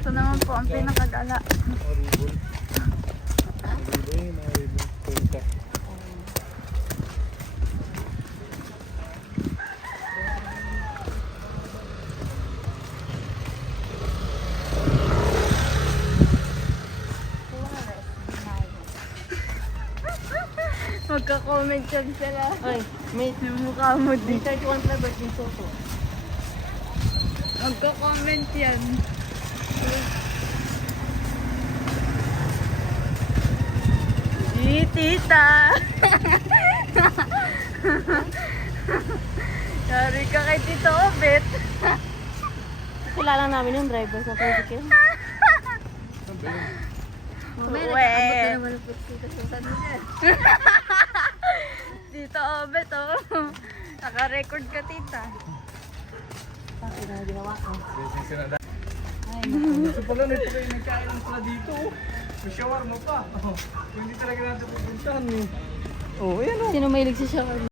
Ito naman po ang pinakagala. Horrible. Horrible. Punta. Magka-comment yan sila. Ay, may Yung mukha mo din. 31 flavors yung soto. Magka-comment yan. Tita! Sorry ka kay Tito Obet. Kilala namin yung driver sa tricycle. Uwe! Tito Obet, oh. Naka-record ka, tita. Bakit na ginawa ko? Kasi pala nito kayo nagkain lang pala dito. May shawarma pa. Hindi talaga natin pupuntahan eh. Oh, ayan oh. Sino mahilig sa shawarma?